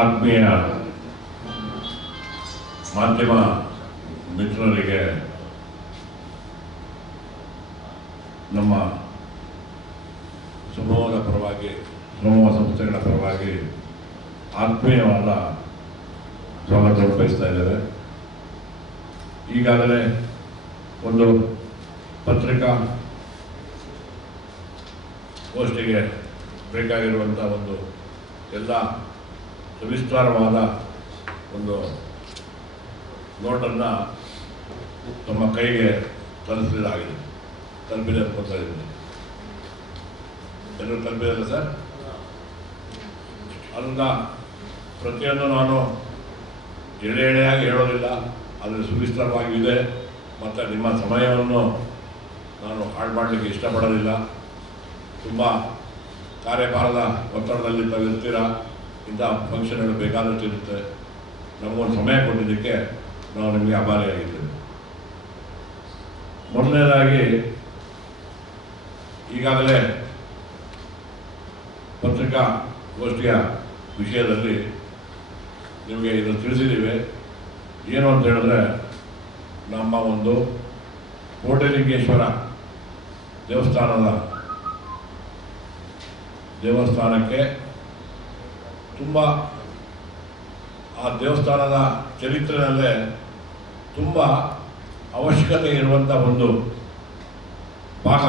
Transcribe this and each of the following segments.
ಆತ್ಮೀಯ ಮಾಧ್ಯಮ ಮಿತ್ರರಿಗೆ ನಮ್ಮ ಸಮೂಹದ ಪರವಾಗಿ ಸಮೂಹ ಸಂಸ್ಥೆಗಳ ಪರವಾಗಿ ಆತ್ಮೀಯವಾದ ಸ್ವಾಗತ ಬಯಸ್ತಾ ಇದ್ದೇವೆ. ಈಗಾಗಲೇ ಒಂದು ಪತ್ರಿಕಾ ಗೋಷ್ಠಿಗೆ ಬೇಕಾಗಿರುವಂಥ ಒಂದು ಎಲ್ಲ ಸವಿಸ್ತಾರವಾದ ಒಂದು ನೋಟನ್ನು ತಮ್ಮ ಕೈಗೆ ತಲುಪಿಸಲಾಗಿದೆ. ತಲುಪಿದೆ ಅನ್ಕೊತಾ ಇದ್ದೀನಿ. ಎಲ್ಲರೂ ತಲುಪಿದಲ್ಲ ಸರ್? ಅದನ್ನು ಪ್ರತಿಯೊಂದು ನಾನು ಎಳೆಯಾಗಿ ಹೇಳೋದಿಲ್ಲ, ಆದರೆ ಸುವಿಸ್ತಾರವಾಗಿದೆ. ಮತ್ತು ನಿಮ್ಮ ಸಮಯವನ್ನು ನಾನು ಹಾಳು ಮಾಡಲಿಕ್ಕೆ ಇಷ್ಟಪಡೋದಿಲ್ಲ. ತುಂಬ ಕಾರ್ಯಭಾರದ ಒತ್ತಡದಲ್ಲಿ ತಾವಿರ್ತೀರ. ಇಂಥ ಫಂಕ್ಷನ್ಗಳು ಬೇಕಾದಷ್ಟು ಇರುತ್ತೆ. ನಮಗೊಂದು ಸಮಯ ಕೊಟ್ಟಿದ್ದಕ್ಕೆ ನಾವು ನಿಮಗೆ ಆಭಾರಿಯಾಗಿದ್ದೇವೆ. ಮೊದಲನೇದಾಗಿ ಈಗಾಗಲೇ ಪತ್ರಿಕಾ ಗೋಷ್ಠಿಯ ವಿಷಯದಲ್ಲಿ ನಿಮಗೆ ಇದನ್ನು ತಿಳಿಸಿದ್ದೀವಿ. ಏನು ಅಂತ ಹೇಳಿದ್ರೆ, ನಮ್ಮ ಒಂದು ಕೋಟೆಲಿಂಗೇಶ್ವರ ದೇವಸ್ಥಾನಕ್ಕೆ ತುಂಬ ಆ ದೇವಸ್ಥಾನದ ಚರಿತ್ರೆಯಲ್ಲೇ ತುಂಬ ಅವಶ್ಯಕತೆ ಇರುವಂಥ ಒಂದು ಭಾಗ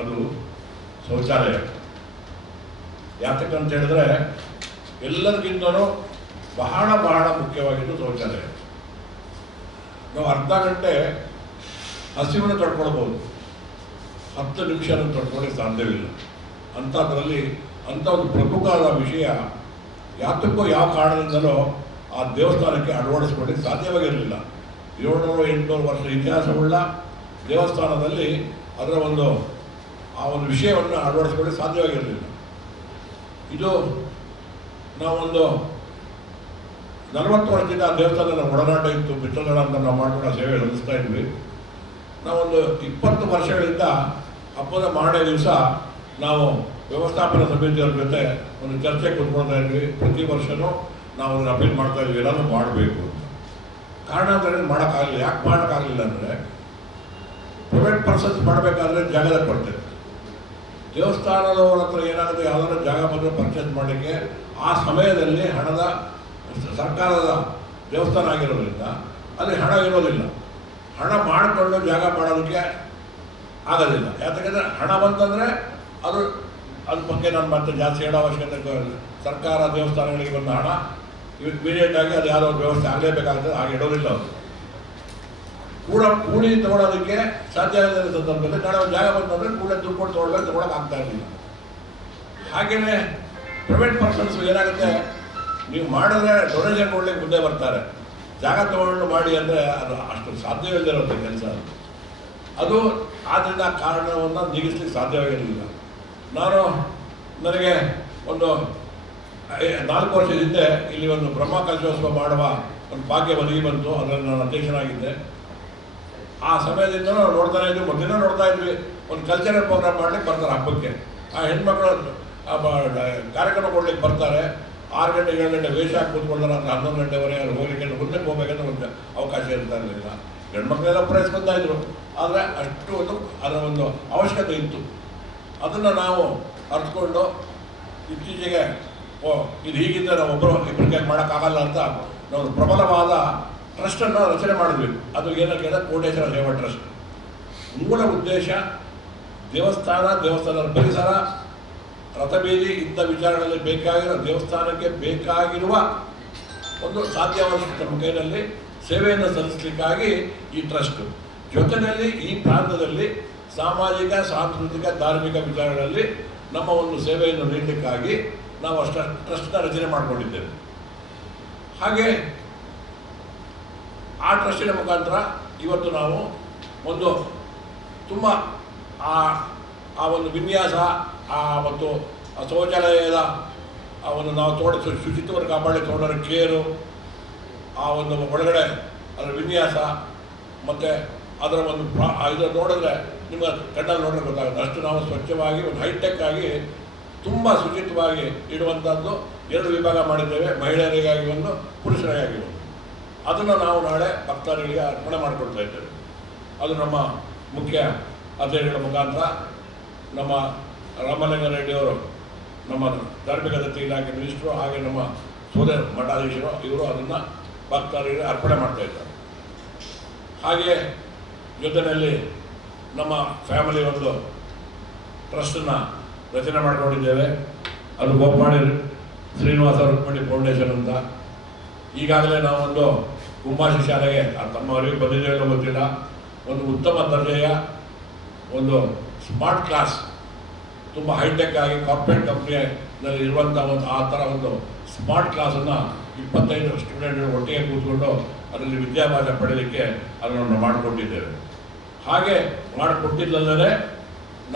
ಅದು ಶೌಚಾಲಯ. ಯಾತಕ್ಕಂತ ಹೇಳಿದ್ರೆ, ಎಲ್ಲರಿಗಿಂತಲೂ ಬಹಳ ಮುಖ್ಯವಾಗಿದ್ದು ಶೌಚಾಲಯ. ನಾವು ಅರ್ಧ ಗಂಟೆ ಹಸಿವನ್ನು ತಡ್ಕೊಳ್ಬೋದು, 10 ನಿಮಿಷನೂ ತಡ್ಕೊಳ್ಳೋಕ್ಕೆ ಸಾಧ್ಯವಿಲ್ಲ. ಅಂಥದ್ರಲ್ಲಿ ಅಂಥ ಒಂದು ಪ್ರಮುಖವಾದ ವಿಷಯ ಯಾತಕ್ಕೋ ಯಾವ ಕಾರಣದಿಂದಲೋ ಆ ದೇವಸ್ಥಾನಕ್ಕೆ ಅಳವಡಿಸ್ಕೊಳ್ಳಿಕ್ಕೆ ಸಾಧ್ಯವಾಗಿರಲಿಲ್ಲ. 700-800 ವರ್ಷ ಇತಿಹಾಸವುಳ್ಳ ದೇವಸ್ಥಾನದಲ್ಲಿ ಅದರ ಆ ಒಂದು ವಿಷಯವನ್ನು ಅಳವಡಿಸ್ಕೊಳ್ಳಿಕ್ಕೆ ಸಾಧ್ಯವಾಗಿರಲಿಲ್ಲ. ಇದು ನಾವೊಂದು 40 ವರ್ಷದಿಂದ ಆ ದೇವಸ್ಥಾನದ ಒಡನಾಟ ಇತ್ತು. ಮಿತ್ರದಳ ಅಂತ ನಾವು ಮಾಡ್ಕೊಂಡು ಸೇವೆ ಸಲ್ಲಿಸ್ತಾ ಇದ್ವಿ. ನಾವೊಂದು 20 ವರ್ಷಗಳಿಂದ ಹಬ್ಬದ ಮಾಡೇ ದಿವಸ ನಾವು ವ್ಯವಸ್ಥಾಪನಾ ಸಮಿತಿಯವ್ರ ಜೊತೆ ಒಂದು ಚರ್ಚೆ ಕೂತ್ಕೊಳ್ತಾ ಇದ್ವಿ. ಪ್ರತಿ ವರ್ಷವೂ ನಾವು ಅದನ್ನು ಅಪೀಲ್ ಮಾಡ್ತಾ ಇದ್ವಿ, ಎಲ್ಲರೂ ಮಾಡಬೇಕು ಅಂತ. ಕಾರಣ ಅಂದರೆ ಮಾಡೋಕ್ಕಾಗಲಿಲ್ಲ. ಯಾಕೆ ಮಾಡೋಕ್ಕಾಗಲಿಲ್ಲ ಅಂದರೆ, ಪ್ರೈವೇಟ್ ಪರ್ಸನ್ಸ್ ಮಾಡಬೇಕಾದ್ರೆ ಜಾಗದ ಕೊರತೆ. ದೇವಸ್ಥಾನದವ್ರ ಹತ್ರ ಏನಾಗುತ್ತೆ, ಯಾವುದಾದ್ರೂ ಜಾಗ ಬಂದರೆ ಪರ್ಚೇಸ್ ಮಾಡಲಿಕ್ಕೆ ಆ ಸಮಯದಲ್ಲಿ ಹಣದ ಸರ್ಕಾರದ ದೇವಸ್ಥಾನ ಆಗಿರೋದ್ರಿಂದ ಅಲ್ಲಿ ಹಣ ಇರೋದಿಲ್ಲ. ಹಣ ಮಾಡಿಕೊಂಡು ಜಾಗ ಮಾಡೋದಕ್ಕೆ ಆಗೋದಿಲ್ಲ. ಯಾಕಂದರೆ ಹಣ ಬಂತಂದರೆ ಅದ್ರ ಬಗ್ಗೆ ನಾನು ಮತ್ತೆ ಜಾಸ್ತಿ ಹೇಳೋ ಅವಶ್ಯಕತೆ. ಸರ್ಕಾರ ದೇವಸ್ಥಾನಗಳಿಗೆ ಬಂದ ಹಣ ಇವತ್ತು ಇಮಿಡಿಯೇಟಾಗಿ ಅದು ಯಾವುದೋ ಒಂದು ವ್ಯವಸ್ಥೆ ಆಗಲೇಬೇಕಾಗ್ತದೆ, ಹಾಗೆ ಇಡೋದಿಲ್ಲ. ಅವರು ಕೂಡಿ ತೊಗೊಳೋದಕ್ಕೆ ಸಾಧ್ಯ ಆಗದ ಸಂದರ್ಭದಲ್ಲಿ ನಾಳೆ ಒಂದು ಜಾಗ ಬಂತಂದರೆ ಕೂಡ ದುಡ್ಡು ಕೊಟ್ಟು ತೊಗೊಳಕ್ಕೆ ಆಗ್ತಾ ಇರಲಿಲ್ಲ. ಹಾಗೆಯೇ ಪ್ರೈವೇಟ್ ಪರ್ಸನ್ಸ್ ಏನಾಗುತ್ತೆ, ನೀವು ಮಾಡಿದ್ರೆ ಡೊನೇಷನ್ ಕೊಡ್ಲಿಕ್ಕೆ ಮುಂದೆ ಬರ್ತಾರೆ. ಜಾಗ ತೊಗೊಂಡು ಮಾಡಿ ಅಂದರೆ ಅದು ಅಷ್ಟು ಸಾಧ್ಯವಿಲ್ಲದಿರುತ್ತೆ ಕೆಲಸ. ಅದು ಆದ್ದರಿಂದ ಕಾರಣವನ್ನು ನೀಗಿಸ್ಲಿಕ್ಕೆ ಸಾಧ್ಯವಾಗಿರಲಿಲ್ಲ. ನನಗೆ ಒಂದು 4 ವರ್ಷದ ಹಿಂದೆ ಇಲ್ಲಿ ಒಂದು ಬ್ರಹ್ಮಕಲಶೋತ್ಸವ ಮಾಡುವ ಒಂದು ಭಾಗ್ಯ ಒದಗಿ ಬಂತು. ಅದರಲ್ಲಿ ನಾನು ಅಧ್ಯಕ್ಷನಾಗಿದ್ದೆ. ಆ ಸಮಯದಿಂದ ನಾವು ನೋಡ್ತಾನೆ ಇದ್ವಿ, ಮೊದಲಿನ ನೋಡ್ತಾ ಇದ್ವಿ. ಒಂದು ಕಲ್ಚರಲ್ ಪ್ರೋಗ್ರಾಮ್ ಮಾಡಲಿಕ್ಕೆ ಬರ್ತಾರೆ ಹಬ್ಬಕ್ಕೆ. ಆ ಹೆಣ್ಮಕ್ಳು ಕಾರ್ಯಕ್ರಮ ಕೊಡ್ಲಿಕ್ಕೆ ಬರ್ತಾರೆ. 6 ಗಂಟೆ 7 ಗಂಟೆ ವೇಷ ಹಾಕಿ ಕೂತ್ಕೊಳ್ತಾರೆ. ಅಂದರೆ 11 ಗಂಟೆವರೆಗೆ ಅಲ್ಲಿ ಹೋಗ್ಲಿಕ್ಕೆ ಮುಂದೆ ಹೋಗ್ಬೇಕಂದ್ರೆ ಒಂದು ಅವಕಾಶ ಇರ್ತಾ ಇರಲಿಲ್ಲ. ಹೆಣ್ಮಕ್ಳೆಲ್ಲ ಪೂರೈಸ್ಕೊತಾ ಇದ್ರು. ಆದರೆ ಅಷ್ಟು ಅದರ ಒಂದು ಅವಶ್ಯಕತೆ ಇತ್ತು. ಅದನ್ನು ನಾವು ಅರ್ಥಕೊಂಡು ಇತ್ತೀಚೆಗೆ ಇದು ಹೀಗಿದ್ದರೆ ನಾವು ಇಬ್ಬರಿಗೆ ಮಾಡೋಕ್ಕಾಗಲ್ಲ ಅಂತ ನಾವು ಪ್ರಬಲವಾದ ಟ್ರಸ್ಟನ್ನು ರಚನೆ ಮಾಡಿದ್ವಿ. ಅದು ಏನಕ್ಕೆ ಕೋಟೇಶ್ವರ ಸೇವಾ ಟ್ರಸ್ಟ್. ಮೂಲ ಉದ್ದೇಶ ದೇವಸ್ಥಾನದ ಪರಿಸರ, ರಥಬೀದಿ ಇಂಥ ವಿಚಾರಗಳಲ್ಲಿ ಬೇಕಾಗಿರೋ ದೇವಸ್ಥಾನಕ್ಕೆ ಬೇಕಾಗಿರುವ ಒಂದು ಸಾಧ್ಯವಾದಷ್ಟು ನಮ್ಮ ಕೈಯಲ್ಲಿ ಸೇವೆಯನ್ನು ಸಲ್ಲಿಸಲಿಕ್ಕಾಗಿ ಈ ಟ್ರಸ್ಟು. ಜೊತೆಯಲ್ಲಿ ಈ ಪ್ರಾಂತದಲ್ಲಿ ಸಾಮಾಜಿಕ, ಸಾಂಸ್ಕೃತಿಕ, ಧಾರ್ಮಿಕ ವಿಚಾರಗಳಲ್ಲಿ ನಮ್ಮ ಒಂದು ಸೇವೆಯನ್ನು ನೀಡಲಿಕ್ಕಾಗಿ ನಾವು ಟ್ರಸ್ಟ್ನ ರಚನೆ ಮಾಡಿಕೊಂಡಿದ್ದೇವೆ. ಹಾಗೆ ಆ ಟ್ರಸ್ಟಿನ ಮುಖಾಂತರ ಇವತ್ತು ನಾವು ಒಂದು ತುಂಬ ಆ ಒಂದು ವಿನ್ಯಾಸ, ಮತ್ತು ಶೌಚಾಲಯದ ಒಂದು ನಾವು ಶುಚಿತ್ವವನ್ನು ಕಾಪಾಡಲಿಕ್ಕೆ ತಗೊಂಡರ ಕೇರು, ಆ ಒಂದು ಒಳಗಡೆ ಅದರ ವಿನ್ಯಾಸ ಮತ್ತು ಅದರ ಒಂದು ಇದು ನೋಡಿದ್ರೆ ನಿಮ್ಮ ಕಣ್ಣಲ್ಲಿ ನೋಡಿದ್ರೆ ಗೊತ್ತಾಗುತ್ತೆ. ಅಷ್ಟು ನಾವು ಸ್ವಚ್ಛವಾಗಿ ಒಂದು ಹೈಟೆಕ್ ಆಗಿ ತುಂಬ ಶುಚಿತ್ವವಾಗಿ ಇಡುವಂಥದ್ದು 2 ವಿಭಾಗ ಮಾಡಿದ್ದೇವೆ, ಮಹಿಳೆಯರಿಗಾಗಿ ಒಂದು, ಪುರುಷರಿಗಾಗಿ ಒಂದು. ಅದನ್ನು ನಾವು ನಾಳೆ ಭಕ್ತಾದಿಗಳಿಗೆ ಅರ್ಪಣೆ ಮಾಡಿಕೊಡ್ತಾ ಇದ್ದೇವೆ. ಅದು ನಮ್ಮ ಮುಖ್ಯ ಅತಿಥಿಗಳ ಮುಖಾಂತರ ನಮ್ಮ ರಾಮಲಿಂಗಾರೆಡ್ಡಿಯವರು, ನಮ್ಮ ಧಾರ್ಮಿಕ ದತ್ತಿ ಇಲಾಖೆ ಮಿನಿಸ್ಟ್ರು, ಹಾಗೆ ನಮ್ಮ ಸೋದರ ಮಠಾಧೀಶರು, ಇವರು ಅದನ್ನು ಭಕ್ತಾದಿಗಳಿಗೆ ಅರ್ಪಣೆ ಮಾಡ್ತಾ ಇದ್ದಾರೆ. ಹಾಗೆ ಜೊತೆಯಲ್ಲಿ ನಮ್ಮ ಫ್ಯಾಮಿಲಿ ಒಂದು ಟ್ರಸ್ಟನ್ನು ರಚನೆ ಮಾಡಿಕೊಂಡಿದ್ದೇವೆ. ಅದು ಗೋಪಾಡಿ ಶ್ರೀನಿವಾಸ ರುಕ್ಮಿಣಿ ಫೌಂಡೇಶನ್ ಅಂತ. ಈಗಾಗಲೇ ನಾವೊಂದು ಕುಂಭಾಷಿ ಶಾಲೆಗೆ ತಮ್ಮ ಅರಿವಿಗೆ ಬಂದಿದ್ದೇವೆ ಗೊತ್ತಿಲ್ಲ, ಒಂದು ಉತ್ತಮ ದರ್ಜೆಯ ಒಂದು ಸ್ಮಾರ್ಟ್ ಕ್ಲಾಸ್, ತುಂಬ ಹೈಟೆಕ್ ಆಗಿ ಕಾರ್ಪೊರೇಟ್ ಕಂಪ್ನಿಯಲ್ಲಿ ಇರುವಂಥ ಒಂದು ಆ ಥರ ಒಂದು ಸ್ಮಾರ್ಟ್ ಕ್ಲಾಸನ್ನು 25 ಸ್ಟೂಡೆಂಟ್ಗಳು ಒಟ್ಟಿಗೆ ಕೂತ್ಕೊಂಡು ಅದರಲ್ಲಿ ವಿದ್ಯಾಭ್ಯಾಸ ಪಡೆಯಲಿಕ್ಕೆ ಅದನ್ನು ಮಾಡಿಕೊಟ್ಟಿದ್ದೇವೆ. ಹಾಗೆ ಮಾಡಿಕೊಟ್ಟಿದ್ದಲ್ಲದೆ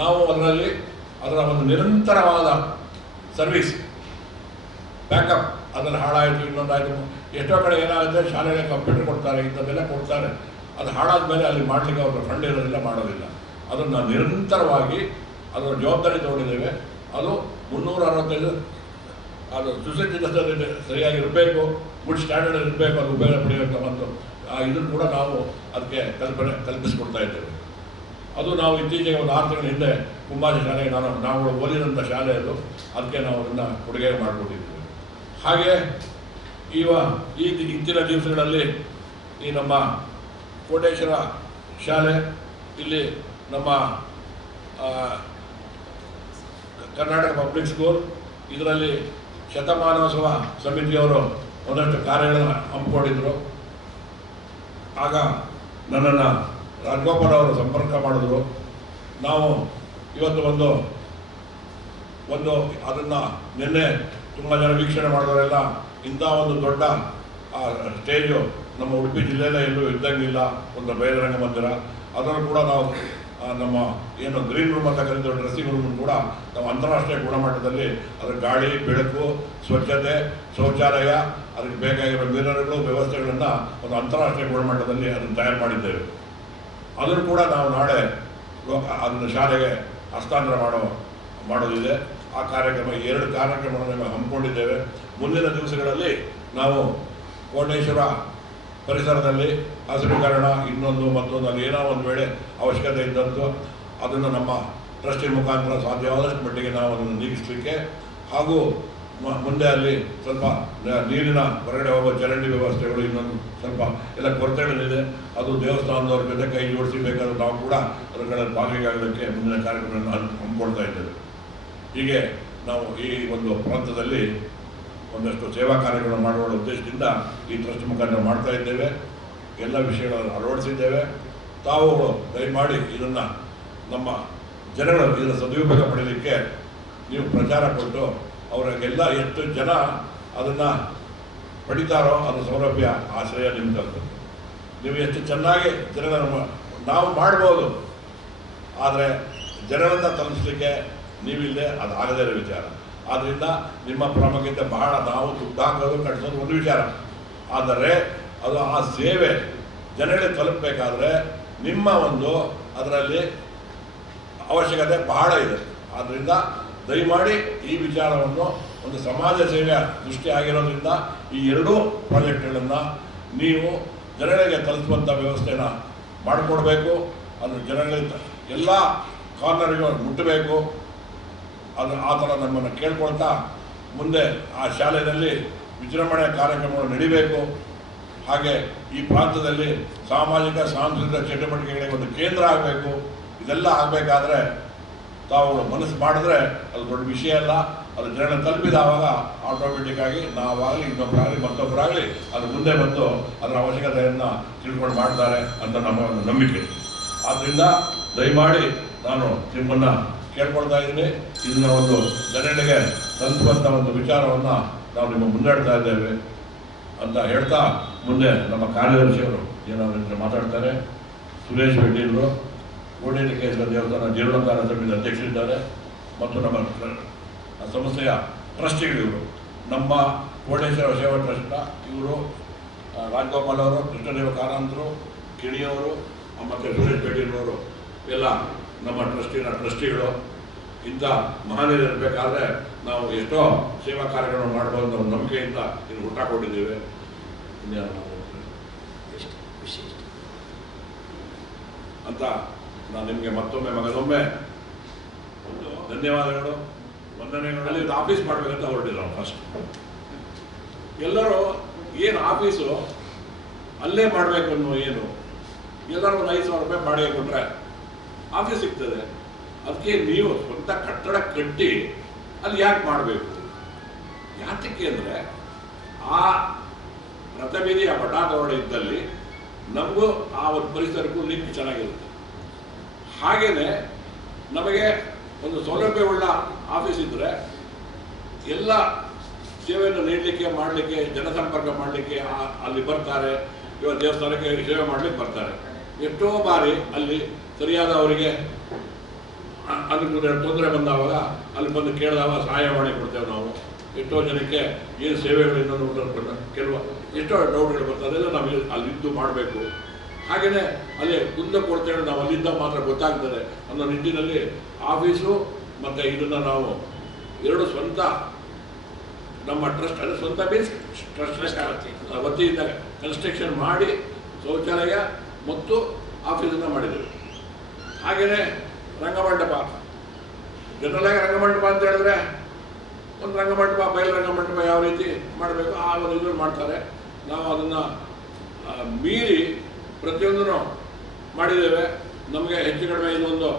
ನಾವು ಅದರ ಒಂದು ನಿರಂತರವಾದ ಸರ್ವಿಸ್, ಬ್ಯಾಕಪ್, ಅದನ್ನು ಹಾಳಾಯಿತು ಇನ್ನೊಂದಾಯಿತು, ಎಷ್ಟೋ ಕಡೆ ಏನಾಗುತ್ತೆ ಶಾಲೆಗೆ ಕಂಪ್ಯೂಟರ್ ಕೊಡ್ತಾರೆ, ಇಂಥದ್ದೆಲ್ಲ ಕೊಡ್ತಾರೆ, ಅದು ಹಾಳಾದ ಮೇಲೆ ಅಲ್ಲಿ ಮಾಡಲಿಕ್ಕೆ ಅವ್ರ ಫಂಡ್ ಇರೋದಿಲ್ಲ, ಮಾಡೋದಿಲ್ಲ. ಅದನ್ನು ನಿರಂತರವಾಗಿ ಅದರ ಜವಾಬ್ದಾರಿ ತಗೊಂಡಿದ್ದೇವೆ. ಅದು 365 ಅದು ಸುಸಜ್ಜಿತ ಸರಿಯಾಗಿರಬೇಕು, ಗುಡ್ ಸ್ಟ್ಯಾಂಡರ್ಡ್ ಇರಬೇಕು, ಅದು ಉಪಯೋಗ ಪಡೆಯುವಂಥ ಒಂದು ಇದನ್ನು ಕೂಡ ನಾವು ಅದಕ್ಕೆ ಕಲ್ಪಿಸಿಕೊಡ್ತಾ ಇದ್ದೇವೆ. ಅದು ನಾವು ಇತ್ತೀಚೆಗೆ ಒಂದು 6 ತಿಂಗಳ ಹಿಂದೆ ಕುಂಭಾಷಿ ಶಾಲೆಗೆ ನಾವು ಓದಿದಂಥ ಶಾಲೆ ಅದು, ಅದಕ್ಕೆ ನಾವು ಅದನ್ನು ಕೊಡುಗೆ ಮಾಡಿಕೊಟ್ಟಿದ್ದೇವೆ. ಹಾಗೆ ಇತ್ತೀನ ದಿವಸಗಳಲ್ಲಿ ಈ ನಮ್ಮ ಕೋಟೇಶ್ವರ ಶಾಲೆ, ಇಲ್ಲಿ ನಮ್ಮ ಕರ್ನಾಟಕ ಪಬ್ಲಿಕ್ ಸ್ಕೂಲ್, ಇದರಲ್ಲಿ ಶತಮಾನೋತ್ಸವ ಸಮಿತಿಯವರು ಒಂದಷ್ಟು ಕಾರ್ಯಗಳನ್ನು ಹಮ್ಮಿಕೊಂಡಿದ್ದರು. ಆಗ ನನ್ನನ್ನು ರಾಜಗೋಪಾಲ್ ಅವರು ಸಂಪರ್ಕ ಮಾಡಿದ್ರು. ನಾವು ಇವತ್ತು ಒಂದು ಅದನ್ನು ನಿನ್ನೆ ತುಂಬ ಜನ ವೀಕ್ಷಣೆ ಮಾಡಿದವರೆಲ್ಲ ಇಂಥ ಒಂದು ದೊಡ್ಡ ಸ್ಟೇಜು ನಮ್ಮ ಉಡುಪಿ ಜಿಲ್ಲೆಯಲ್ಲೇ ಎಲ್ಲೂ ಇದ್ದಂಗಿಲ್ಲ, ಒಂದು ಬಯಲುರಂಗ ಮಂದಿರ, ಅದನ್ನು ಕೂಡ ನಾವು ನಮ್ಮ ಏನು ಗ್ರೀನ್ ರೂಮ್ ಅಂತ ಕರೀತೀವಿ, ಡ್ರೆಸ್ಸಿಂಗ್ ರೂಮ್ ಕೂಡ ನಾವು ಅಂತಾರಾಷ್ಟ್ರೀಯ ಗುಣಮಟ್ಟದಲ್ಲಿ ಅದರ ಗಾಳಿ, ಬೆಳಕು, ಸ್ವಚ್ಛತೆ, ಶೌಚಾಲಯ, ಅದಕ್ಕೆ ಬೇಕಾಗಿರೋ ಮಿರರ್ಗಳು, ವ್ಯವಸ್ಥೆಗಳನ್ನು ಒಂದು ಅಂತಾರಾಷ್ಟ್ರೀಯ ಗುಣಮಟ್ಟದಲ್ಲಿ ಅದನ್ನು ತಯಾರು ಮಾಡಿದ್ದೇವೆ. ಅದನ್ನು ಕೂಡ ನಾವು ನಾಳೆ ಅದನ್ನು ಶಾಲೆಗೆ ಹಸ್ತಾಂತರ ಮಾಡೋದಿದೆ. ಆ ಕಾರ್ಯಕ್ರಮ 2 ಕಾರ್ಯಕ್ರಮಗಳನ್ನು ಹಮ್ಮಿಕೊಂಡಿದ್ದೇವೆ. ಮುಂದಿನ ದಿವಸಗಳಲ್ಲಿ ನಾವು ಕೋಟೇಶ್ವರ ಪರಿಸರದಲ್ಲಿ ಹಸಿರುಕರಣ, ಇನ್ನೊಂದು ಮತ್ತೊಂದು, ಅಲ್ಲಿ ಏನೋ ಒಂದು ವೇಳೆ ಅವಶ್ಯಕತೆ ಇದ್ದಂತು ಅದನ್ನು ನಮ್ಮ ಟ್ರಸ್ಟಿನ ಮುಖಾಂತರ ಸಾಧ್ಯವಾದಷ್ಟು ಮಟ್ಟಿಗೆ ನಾವು ಅದನ್ನು ನೀಗಿಸಲಿಕ್ಕೆ, ಹಾಗೂ ಮುಂದೆ ಅಲ್ಲಿ ಸ್ವಲ್ಪ ನೀರಿನ ಹೊರಗಡೆ ಹೋಗೋ ಚರಂಡಿ ವ್ಯವಸ್ಥೆಗಳು, ಇನ್ನೊಂದು ಸ್ವಲ್ಪ ಎಲ್ಲ ಕೊರತೆಗಳಿದೆ, ಅದು ದೇವಸ್ಥಾನದವ್ರ ಜೊತೆ ಕೈ ಜೋಡಿಸಿ ಬೇಕಾದ್ರೆ ನಾವು ಕೂಡ ಅದರ ಕಡೆ ಭಾಗಿಯಾಗಲಿಕ್ಕೆ ಮುಂದಿನ ಕಾರ್ಯಕ್ರಮವನ್ನು ಹಮ್ಮಿಕೊಳ್ತಾ ಇದ್ದೇವೆ. ಹೀಗೆ ನಾವು ಈ ಒಂದು ಪ್ರಾಂತದಲ್ಲಿ ಒಂದಷ್ಟು ಸೇವಾ ಕಾರ್ಯಗಳನ್ನು ಮಾಡುವ ಉದ್ದೇಶದಿಂದ ಈ ಟ್ರಸ್ಟ್ ಮುಖಾಂತರ ಮಾಡ್ತಾ ಇದ್ದೇವೆ. ಎಲ್ಲ ವಿಷಯಗಳನ್ನು ಅಳವಡಿಸಿದ್ದೇವೆ. ತಾವುಗಳು ದಯಮಾಡಿ ಇದನ್ನು ನಮ್ಮ ಜನಗಳು ಇದರ ಸದುಪಯೋಗ ಪಡೆಯಲಿಕ್ಕೆ ನೀವು ಪ್ರಚಾರ ಕೊಟ್ಟು ಅವರಿಗೆಲ್ಲ ಎಷ್ಟು ಜನ ಅದನ್ನು ಪಡಿತಾರೋ ಅದು ಸೌಲಭ್ಯ, ಆಶ್ರಯ ನಿಮ್ಗೆ ತಲುಪುತ್ತೆ. ನೀವು ಎಷ್ಟು ಚೆನ್ನಾಗಿ ಜನಗಳನ್ನು ನಾವು ಮಾಡ್ಬೋದು, ಆದರೆ ಜನರನ್ನು ತಲುಪಿಸಲಿಕ್ಕೆ ನೀವಿಲ್ಲದೆ ಅದು ಆಗದೇ ಇರೋ ವಿಚಾರ. ಆದ್ದರಿಂದ ನಿಮ್ಮ ಪ್ರಾಮುಖ್ಯತೆ ಬಹಳ. ನಾವು ದುಡ್ಡು ಹಾಕೋದು, ಕಟ್ಟಿಸೋದು ಒಂದು ವಿಚಾರ, ಆದರೆ ಅದು ಆ ಸೇವೆ ಜನಗಳಿಗೆ ತಲುಪಬೇಕಾದ್ರೆ ನಿಮ್ಮ ಒಂದು ಅದರಲ್ಲಿ ಅವಶ್ಯಕತೆ ಬಹಳ ಇದೆ. ಆದ್ದರಿಂದ ದಯಮಾಡಿ ಈ ವಿಚಾರವನ್ನು ಒಂದು ಸಮಾಜ ಸೇವೆಯ ದೃಷ್ಟಿ ಆಗಿರೋದ್ರಿಂದ ಈ 2 ಪ್ರಾಜೆಕ್ಟ್ಗಳನ್ನು ನೀವು ಜನಗಳಿಗೆ ತಲುಪುವಂಥ ವ್ಯವಸ್ಥೆನ ಮಾಡಿಕೊಡ್ಬೇಕು. ಅದು ಜನಗಳಿಗೆ ಎಲ್ಲ ಕಾರ್ನರ್ಗೂ ಮುಟ್ಟಬೇಕು. ಅದು ಆ ಥರ ನಮ್ಮನ್ನು ಕೇಳ್ಕೊಳ್ತಾ ಮುಂದೆ ಆ ಶಾಲೆಯಲ್ಲಿ ವಿಜೃಂಭಣೆಯ ಕಾರ್ಯಕ್ರಮಗಳು ನಡೀಬೇಕು. ಹಾಗೆ ಈ ಪ್ರಾಂತದಲ್ಲಿ ಸಾಮಾಜಿಕ ಸಾಂಸ್ಕೃತಿಕ ಚಟುವಟಿಕೆಗಳಿಗೆ ಒಂದು ಕೇಂದ್ರ ಆಗಬೇಕು. ಇದೆಲ್ಲ ಆಗಬೇಕಾದ್ರೆ ತಾವುಗಳು ಮನಸ್ಸು ಮಾಡಿದ್ರೆ ಅದು ದೊಡ್ಡ ವಿಷಯ ಅಲ್ಲ. ಅದು ಜನರನ್ನು ತಲುಪಿದವಾಗ ಆಟೋಮೆಟಿಕ್ಕಾಗಿ ನಾವಾಗಲಿ, ಇನ್ನೊಬ್ಬರಾಗಲಿ, ಮತ್ತೊಬ್ಬರಾಗಲಿ ಅದು ಮುಂದೆ ಬಂದು ಅದರ ಅವಶ್ಯಕತೆಯನ್ನು ತಿಳ್ಕೊಂಡು ಮಾಡ್ತಾರೆ ಅಂತ ನಮ್ಮ ಒಂದು ನಂಬಿಕೆ. ಆದ್ದರಿಂದ ದಯಮಾಡಿ ನಾನು ನಿಮ್ಮನ್ನು ಕೇಳ್ಕೊಳ್ತಾ ಇದ್ದೀನಿ. ಇದನ್ನ ಒಂದು ಜನರಿಗೆ ತಲುಪುವಂಥ ಒಂದು ವಿಚಾರವನ್ನು ನಾವು ನಿಮ್ಮ ಮುನ್ನಡೆಸ್ತಾ ಇದ್ದೇವೆ ಅಂತ ಹೇಳ್ತಾ, ಮುಂದೆ ನಮ್ಮ ಕಾರ್ಯದರ್ಶಿಯವರು ಏನಾದರೂ ಮಾತಾಡ್ತಾರೆ. ಸುರೇಶ್ ಬೆಡ್ಡಿಯವರು ಕೋಟೇಶ್ವರ ದೇವಸ್ಥಾನ ಜೀರ್ಣೋದ್ಧಾರ ಸಮಿತಿ ಅಧ್ಯಕ್ಷರಿದ್ದಾರೆ ಮತ್ತು ನಮ್ಮ ಸಂಸ್ಥೆಯ ಟ್ರಸ್ಟಿಗಳಿವರು. ನಮ್ಮ ಕೋಟೇಶ್ವರ ಸೇವಾ ಟ್ರಸ್ಟ್ನ ಇವರು ರಾಜಗೋಪಾಲ್ ಅವರು, ಕೃಷ್ಣದೇವ ಕಾರಂತರು, ಕಿಣಿಯವರು ಮತ್ತು ಸುರೇಶ್ ಬೆಡ್ಡಿಯವರು ಎಲ್ಲ ನಮ್ಮ ಟ್ರಸ್ಟಿಗಳು. ಇಂಥ ಮಹನೀಯರು ಇರಬೇಕಾದ್ರೆ ನಾವು ಎಷ್ಟೋ ಸೇವಾ ಕಾರ್ಯಗಳನ್ನು ಮಾಡ್ಬೋದು ಅನ್ನೋ ನಂಬಿಕೆಯಿಂದ ಇದು ಹುಟ್ಟಾಕೊಂಡಿದ್ದೀವಿ. ಅಂತ ನಾನು ನಿಮಗೆ ಮತ್ತೊಮ್ಮೆ ಮಗದೊಮ್ಮೆ ಧನ್ಯವಾದಗಳು, ವಂದನೆಗಳು. ಅಲ್ಲಿ ಆಫೀಸ್ ಮಾಡಬೇಕಂತ ಹೊರಟಿದ್ರು ಫಸ್ಟ್. ಎಲ್ಲರೂ ಏನು ಆಫೀಸು ಅಲ್ಲೇ ಮಾಡಬೇಕು ಅನ್ನೋ ಏನು, ಎಲ್ಲರೂ ಒಂದು 5,000 ರೂಪಾಯಿ ಬಾಡಿಗೆ ಕೊಟ್ಟರೆ ಆಫೀಸ್ ಸಿಗ್ತದೆ. ಅದಕ್ಕೆ ನೀವು ಸ್ವಂತ ಕಟ್ಟಡ ಕಟ್ಟಿ ಅಲ್ಲಿ ಯಾಕೆ ಮಾಡಬೇಕು? ಯಾತಕ್ಕೆ ಅಂದರೆ ಆ ರಥಬೀದಿ ಆ ಬಟಾದೊಡ ಇದ್ದಲ್ಲಿ ನಮಗೂ ಆ ಒಂದು ಪರಿಸರಕ್ಕೂ ಲಿಂಕ್ ಚೆನ್ನಾಗಿರುತ್ತೆ. ಹಾಗೆಯೇ ನಮಗೆ ಒಂದು ಸೌಲಭ್ಯವುಳ್ಳ ಆಫೀಸ್ ಇದ್ದರೆ ಎಲ್ಲ ಸೇವೆಯನ್ನು ನೀಡಲಿಕ್ಕೆ ಮಾಡಲಿಕ್ಕೆ ಜನಸಂಪರ್ಕ ಮಾಡಲಿಕ್ಕೆ ಅಲ್ಲಿ ಬರ್ತಾರೆ. ಇವಾಗ ದೇವಸ್ಥಾನಕ್ಕೆ ಸೇವೆ ಮಾಡಲಿಕ್ಕೆ ಬರ್ತಾರೆ. ಎಷ್ಟೋ ಬಾರಿ ಅಲ್ಲಿ ಸರಿಯಾದ ಅವರಿಗೆ ಅದಕ್ಕೆ ತೊಂದರೆ ಬಂದಾಗ ಅಲ್ಲಿ ಬಂದು ಕೇಳಿದಾಗ ಸಹಾಯ ಮಾಡಿ ಕೊಡ್ತೇವೆ ನಾವು. ಎಷ್ಟೋ ಜನಕ್ಕೆ ಏನು ಸೇವೆಗಳು ಇನ್ನೊಂದು ಕೆಲವು ಎಷ್ಟೋ ಡೌಟ್ಗಳು ಬರ್ತದೆ, ಅದೆಲ್ಲ ನಮಗೆ ಅಲ್ಲಿದ್ದು ಮಾಡಬೇಕು. ಹಾಗೆಯೇ ಅಲ್ಲಿ ಕುಂದ ಕೊಡ್ತೇವೆ ನಾವು, ಅಲ್ಲಿಂದ ಮಾತ್ರ ಗೊತ್ತಾಗ್ತದೆ ಅನ್ನೋ ನಿಟ್ಟಿನಲ್ಲಿ ಆಫೀಸು ಮತ್ತು ಇದನ್ನು ನಾವು ಎರಡು ಸ್ವಂತ ನಮ್ಮ ಟ್ರಸ್ಟ್, ಅದು ಸ್ವಂತ ಮೀನ್ಸ್ ಟ್ರಸ್ಟ್ ವತಿಯಿಂದ ಕನ್ಸ್ಟ್ರಕ್ಷನ್ ಮಾಡಿ ಶೌಚಾಲಯ ಮತ್ತು ಆಫೀಸನ್ನು ಮಾಡಿದ್ದೇವೆ. ಹಾಗೆಯೇ ರಂಗಮಂಟಪ, ಜನರಲಾಗಿ ರಂಗಮಂಟಪ ಅಂತ ಹೇಳಿದ್ರೆ ಒಂದು ರಂಗಮಂಟಪ, ಬಯಲು ರಂಗಮಂಟಪ ಯಾವ ರೀತಿ ಮಾಡಬೇಕು ಆ ಒಂದು ಇದನ್ನು ಮಾಡ್ತಾರೆ. ನಾವು ಅದನ್ನು ಮೀರಿ ಪ್ರತಿಯೊಂದನ್ನು ಮಾಡಿದ್ದೇವೆ. ನಮಗೆ ಹೆಚ್ಚು ಕಡಿಮೆ ಇದೊಂದು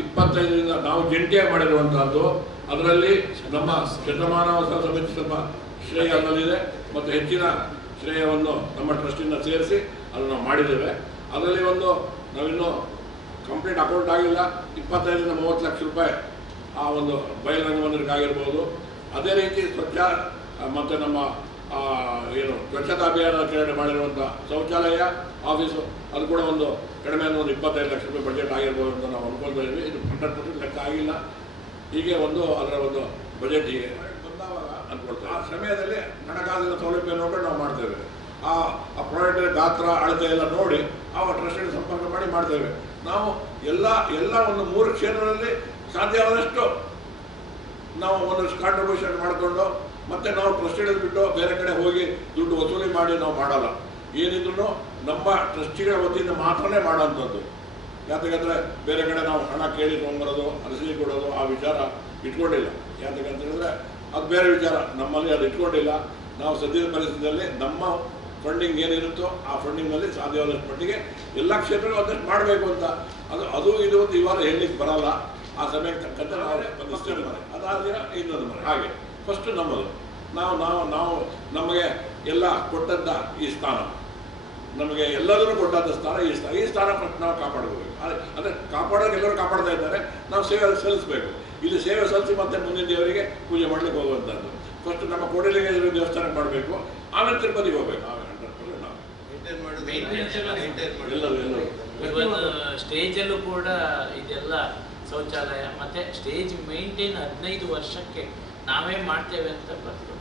25ರಿಂದ ನಾವು ಜಂಟಿಯಾಗಿ ಮಾಡಿರುವಂತಹದ್ದು. ಅದರಲ್ಲಿ ನಮ್ಮ ಶತಮಾನೋತ್ಸವ ಸಮಿತಿ ಸ್ವಲ್ಪ ಶ್ರೇಯ ಅದರಲ್ಲಿದೆ ಮತ್ತು ಹೆಚ್ಚಿನ ಶ್ರೇಯವನ್ನು ನಮ್ಮ ಟ್ರಸ್ಟಿಂದ ಸೇರಿಸಿ ಅದನ್ನು ಮಾಡಿದ್ದೇವೆ. ಅದರಲ್ಲಿ ಒಂದು ನಾವಿನ್ನೂ ಕಂಪ್ಲೀಟ್ ಅಕೌಂಟ್ ಆಗಿಲ್ಲ, 25ರಿಂದ 30 ಲಕ್ಷ ರೂಪಾಯಿ ಆ ಒಂದು ಬಯಲುರಂಗ ಮಂದಿರಕ್ಕಾಗಿರ್ಬೋದು. ಅದೇ ರೀತಿ ಸ್ವಚ್ಛ ಮತ್ತು ನಮ್ಮ ಏನು ಸ್ವಚ್ಛತಾ ಅಭಿಯಾನ ಕೆಳಗಡೆ ಮಾಡಿರುವಂಥ ಶೌಚಾಲಯ ಆಫೀಸು ಅದು ಕೂಡ ಒಂದು ಕಡಿಮೆ ಒಂದು 25 ಲಕ್ಷ ರೂಪಾಯಿ ಬಜೆಟ್ ಆಗಿರ್ಬೋದು ಅಂತ ನಾವು ಅನ್ಕೊಳ್ತಾ ಇದ್ವಿ. ಇದು 100% ಲೆಕ್ಕ ಆಗಿಲ್ಲ. ಹೀಗೆ ಒಂದು ಅದರ ಒಂದು ಬಜೆಟ್ ಹೀಗೆ ಬಂದಾವಾಗ ಅಂದ್ಕೊಳ್ತೇವೆ. ಆ ಸಮಯದಲ್ಲಿ ಹಣಕಾಸಿನ ಸೌಲಭ್ಯ ನೋಡ್ಕೊಂಡು ನಾವು ಮಾಡ್ತೇವೆ. ಆ ಪ್ರಾಡಕ್ಟ್ ಗಾತ್ರ ಅಳತೆ ಎಲ್ಲ ನೋಡಿ ಆ ಟ್ರಸ್ಟಿಗೆ ಸಂಪರ್ಕ ಮಾಡಿ ಮಾಡ್ತೇವೆ. ನಾವು ಎಲ್ಲ ಒಂದು 3 ಕ್ಷೇತ್ರದಲ್ಲಿ ಸಾಧ್ಯವಾದಷ್ಟು ನಾವು ಒಂದಷ್ಟು ಕಾಂಟ್ರಿಬ್ಯೂಷನ್ ಮಾಡಿಕೊಂಡು ಮತ್ತೆ ನಾವು ಟ್ರಸ್ಟಿಗಳು ಬಿಟ್ಟು ಬೇರೆ ಕಡೆ ಹೋಗಿ ದುಡ್ಡು ವಸೂಲಿ ಮಾಡಿ ನಾವು ಮಾಡಲ್ಲ. ಏನಿದ್ರು ನಮ್ಮ ಟ್ರಸ್ಟಿಗಳ ವತಿಯಿಂದ ಮಾತ್ರನೇ ಮಾಡೋಂಥದ್ದು. ಯಾಕಂದರೆ ಬೇರೆ ಕಡೆ ನಾವು ಹಣ ಕೇಳಿ ತೊಗೊಂಬರೋದು, ಅರಸಿ ಕೊಡೋದು ಆ ವಿಚಾರ ಇಟ್ಕೊಂಡಿಲ್ಲ. ಯಾಕಂತ ಹೇಳಿದ್ರೆ ಅದು ಬೇರೆ ವಿಚಾರ, ನಮ್ಮಲ್ಲಿ ಅದು ಇಟ್ಕೊಂಡಿಲ್ಲ. ನಾವು ಸದ್ಯದ ಪರಿಸ್ಥಿತಿಯಲ್ಲಿ ನಮ್ಮ ಫಂಡಿಂಗ್ ಏನಿರುತ್ತೋ ಆ ಫಂಡಿಂಗ್ನಲ್ಲಿ ಸಾಧ್ಯವಾದಷ್ಟು ಮಟ್ಟಿಗೆ ಎಲ್ಲ ಕ್ಷೇತ್ರಗಳು ಅದಷ್ಟು ಮಾಡಬೇಕು ಅಂತ ಅದು ಇದು ಒಂದು ಇವಾಗ ಹೇಳಲಿಕ್ಕೆ ಬರಲ್ಲ. ಆ ಸಮಯಕ್ಕೆ ತಕ್ಕಂತೆ ನಾವೇ ಬಂದಿಸ್ತೇವೆ ಮನೆ, ಅದಾದ ಇನ್ನೊಂದು ಮನೆ, ಹಾಗೆ ಫಸ್ಟ್ ನಮ್ಮದು. ನಾವು ನಮಗೆ ಎಲ್ಲ ಕೊಟ್ಟಂಥ ಈ ಸ್ಥಾನ, ನಮಗೆ ಎಲ್ಲದನ್ನು ಕೊಟ್ಟಂಥ ಸ್ಥಾನ ಈ ಸ್ಥಾನ ಫಸ್ಟ್ ನಾವು ಕಾಪಾಡಬೇಕು. ಅಂದರೆ ಕಾಪಾಡೋಕೆ ಎಲ್ಲರೂ ಕಾಪಾಡ್ತಾ ಇದ್ದಾರೆ, ನಾವು ಸೇವೆ ಸಲ್ಲಿಸಬೇಕು. ಇಲ್ಲಿ ಸೇವೆ ಸಲ್ಲಿಸಿ ಮತ್ತೆ ಮುಂದಿನ ದೇವರಿಗೆ ಪೂಜೆ ಮಾಡಲಿಕ್ಕೆ ಹೋಗುವಂಥದ್ದು. ಫಸ್ಟ್ ನಮ್ಮ ಕೋಡಿಲಿಂಗೇಶ್ವರ ದೇವಸ್ಥಾನಕ್ಕೆ ಮಾಡಬೇಕು, ಆಮೇಲೆ ತಿರುಪತಿಗೆ ಹೋಗಬೇಕು. ಸ್ಟೇಜಲ್ಲೂ ಕೂಡ ಇದೆಲ್ಲ ಶೌಚಾಲಯ ಮತ್ತೆ ಸ್ಟೇಜ್ ಮೇಂಟೈನ್ 15 ವರ್ಷಕ್ಕೆ ನಾವೇ ಮಾಡ್ತೇವೆ ಅಂತ ಬರ್ತೀವಿ.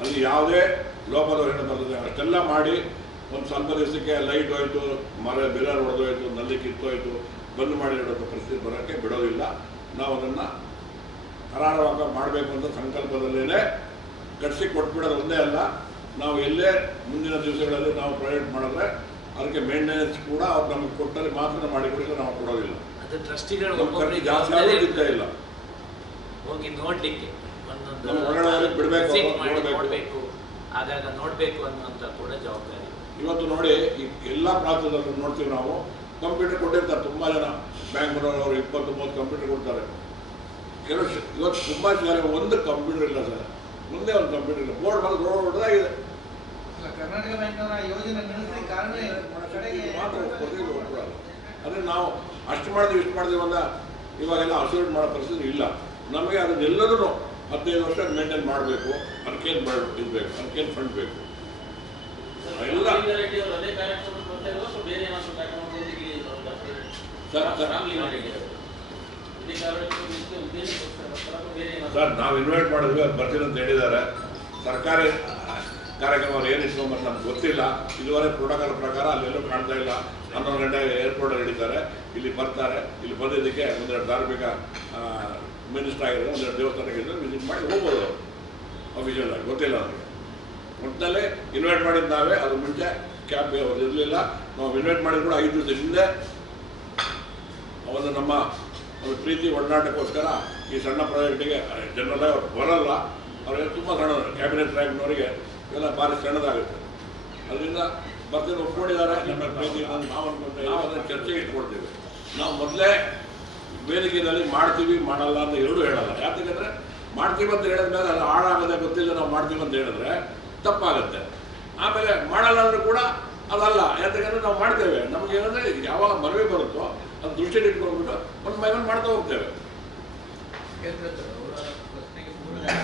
ಅಲ್ಲಿ ಯಾವುದೇ ಲೋಪದೋಷಣೆ ಬರ್ತದೆ ಅಷ್ಟೆಲ್ಲ ಮಾಡಿ ಒಂದು ಸ್ವಲ್ಪ ದಿವಸಕ್ಕೆ ಲೈಟ್ ಹೋಯಿತು, ಬಿಲ್ಲರ್ ಹೊಡೆದೋಯ್ತು, ನಲ್ಲಿ ಕಿತ್ತೋಯ್ತು, ಬಂದ್ ಮಾಡಿ ಇಡೋದು ಪರಿಸ್ಥಿತಿ ಬರೋಕ್ಕೆ ಬಿಡೋದಿಲ್ಲ. ನಾವು ಅದನ್ನು ಕರಾರವಾಗ ಮಾಡಬೇಕು ಅಂತ ಸಂಕಲ್ಪದಲ್ಲೇ ಕಟ್ಸಿ ಕೊಟ್ಬಿಡೋದು ಒಂದೇ ಅಲ್ಲ. ನಾವು ಎಲ್ಲೇ ಮುಂದಿನ ದಿವಸಗಳಲ್ಲಿ ನಾವು ಪ್ರೈವೇಟ್ ಮಾಡಿದ್ರೆ ಅದಕ್ಕೆ ಮೇಂಟೆನೆನ್ಸ್ ಕೂಡ ಅವ್ರು ನಮಗೆ ಕೊಟ್ಟಲ್ಲಿ ಮಾತ್ರ ಮಾಡಿಕೊಡಿದ್ರೆ ನಾವು ಕೊಡೋದಿಲ್ಲ. ಅದು ಟ್ರಸ್ಟಿಗಳು ಜಾಸ್ತಿ ಆಗೋದಿಲ್ಲ ಇಲ್ಲ ಹೋಗಿ ನೋಡ್ಲಿಕ್ಕೆ ಬಿಡಬೇಕು, ಆಗಾಗ ನೋಡಬೇಕು ಅನ್ನುವಂಥ ಕೂಡ ಜವಾಬ್ದಾರಿ. ಇವತ್ತು ನೋಡಿ ಈ ಎಲ್ಲ ಪ್ರಾಂತ್ಯದಲ್ಲೂ ನೋಡ್ತೀವಿ ನಾವು, ಕಂಪ್ಯೂಟರ್ ಕೊಟ್ಟಿರ್ತಾರೆ ತುಂಬ ಜನ. ಬ್ಯಾಂಗ್ಳೂರವರು 20-30 ಕಂಪ್ಯೂಟರ್ ಕೊಡ್ತಾರೆ. ಕೆಲವು ಇವತ್ತು ತುಂಬ ಜನ ಒಂದು ಕಂಪ್ಯೂಟರ್ ಇಲ್ಲ ಸರ್, ಮುಂದೆ ಒಂದು ಕಂಪ್ಯೂಟರ್ ಇಲ್ಲ, ಬೋರ್ಡ್ ಬಂದು ರೋಡಾಗಿದೆ. ಕರ್ನಾಟಕ ಬ್ಯಾಂಕ್ನವರ ಯೋಜನೆ ಕಾರಣ ಮಾತ್ರ ಅಂದರೆ ನಾವು ಅಷ್ಟು ಮಾಡಿದ್ವಿ ಇಷ್ಟು ಮಾಡಿದ್ವಿ ಅಂತ ಇವಾಗೆಲ್ಲ ಅಸೂರ್ಟ್ ಮಾಡೋ ಪರಿಸ್ಥಿತಿ ಇಲ್ಲ. ನಮಗೆ ಅದನ್ನೆಲ್ಲರೂ 15 ವರ್ಷ ಮೇಂಟೈನ್ ಮಾಡಬೇಕು. ಅದಕ್ಕೇನು ಇರಬೇಕು, ಅದಕ್ಕೇನು ಫಂಡ್ ಬೇಕು ಎಲ್ಲ ಸರ್. ನಾವು ಇನ್ವೈಟ್ ಮಾಡಿದ್ವಿ, ಅದು ಬರ್ತೀನಿ ಅಂತ ಹೇಳಿದ್ದಾರೆ. ಸರ್ಕಾರಿ ಕಾರ್ಯಕ್ರಮ ಅವ್ರು ಏನು ಇಟ್ಕೊಂಬಂದು ನಮ್ಗೆ ಗೊತ್ತಿಲ್ಲ. ಇದುವರೆಗೆ ಪ್ರೋಟೋಕಾಲ್ ಪ್ರಕಾರ ಅಲ್ಲೆಲ್ಲೂ ಕಾಣ್ತಾ ಇಲ್ಲ. 11 ಗಂಟೆಗೆ ಏರ್ಪೋರ್ಟಲ್ಲಿ ಹಿಡಿತಾರೆ, ಇಲ್ಲಿ ಬರ್ತಾರೆ. ಇಲ್ಲಿ ಬಂದಿದ್ದಕ್ಕೆ ಒಂದೆರಡು ಧಾರ್ಮಿಕ ಮಿನಿಸ್ಟರ್ ಆಗಿರೋ ಒಂದೆರಡು ದೇವಸ್ಥಾನಕ್ಕೆ ವಿಸಿಟ್ ಮಾಡಿ ಹೋಗ್ಬೋದು ಅಫಿಷಿಯಲ್ ಆಗಿ, ಗೊತ್ತಿಲ್ಲ ನನಗೆ. ಒಟ್ಟಿನಲ್ಲಿ ಇನ್ವೈಟ್ ಮಾಡಿದ್ದು ನಾವೇ, ಅದು ಮುಂಚೆ ಕ್ಯಾಬ್ ಅವ್ರು ಇರಲಿಲ್ಲ. ನಾವು ಇನ್ವೈಟ್ ಮಾಡಿದ್ರು ಕೂಡ 5 ದಿವಸ ಹಿಂದೆ ಒಂದು ನಮ್ಮ ಒಂದು ಪ್ರೀತಿ ಒಡನಾಟಕ್ಕೋಸ್ಕರ ಈ ಸಣ್ಣ ಪ್ರಾಜೆಕ್ಟಿಗೆ ಜನರಲ್ಲ ಅವ್ರು ಬರಲ್ಲ, ಅವ್ರಿಗೆ ತುಂಬ ಸಣ್ಣ ಕ್ಯಾಬಿನೆಟ್ ರ್ಯಾಂಕ್ನವರಿಗೆ ಇವೆಲ್ಲ ಭಾರಿ ಸಣ್ಣದಾಗುತ್ತೆ. ಅದರಿಂದ ಬರ್ತೀನಿ ಒಪ್ಕೊಂಡಿದ್ದಾರೆ. ನಮ್ಮ ಪ್ರೀತಿ ನಾವು ಅದನ್ನು ಚರ್ಚೆಗೆ ಇಟ್ಕೊಳ್ತೀವಿ. ನಾವು ಮೊದಲೇ ವೇದಿಕೆಯಲ್ಲಿ ಮಾಡ್ತೀವಿ ಮಾಡಲ್ಲ ಅಂತ ಎರಡೂ ಹೇಳಲ್ಲ. ಯಾಕೆಂದರೆ ಮಾಡ್ತೀವಿ ಅಂತ ಹೇಳಿದ್ಮೇಲೆ ಅದು ಹಾಳಾಗದೆ ಗೊತ್ತಿಲ್ಲ ನಾವು ಮಾಡ್ತೀವಿ ಅಂತ ಹೇಳಿದ್ರೆ ತಪ್ಪಾಗುತ್ತೆ. ಆಮೇಲೆ ಮಾಡಲ್ಲ ಅಂದರೂ ಕೂಡ ಅದಲ್ಲ, ಯಾಕೆಂದರೆ ನಾವು ಮಾಡ್ತೇವೆ. ನಮಗೇನಂದರೆ ಯಾವಾಗ ಮನವಿ ಬರುತ್ತೋ ಅದು ದೃಷ್ಟಿಯಲ್ಲಿ ಇಟ್ಕೊಂಡ್ಬಿಟ್ಟು ಒಂದು ಮೈವನ್ನು ಮಾಡ್ತಾ ಹೋಗ್ತೇವೆ. ಪ್ರಶ್ನೆಗೆ ಪೂರ್ಣ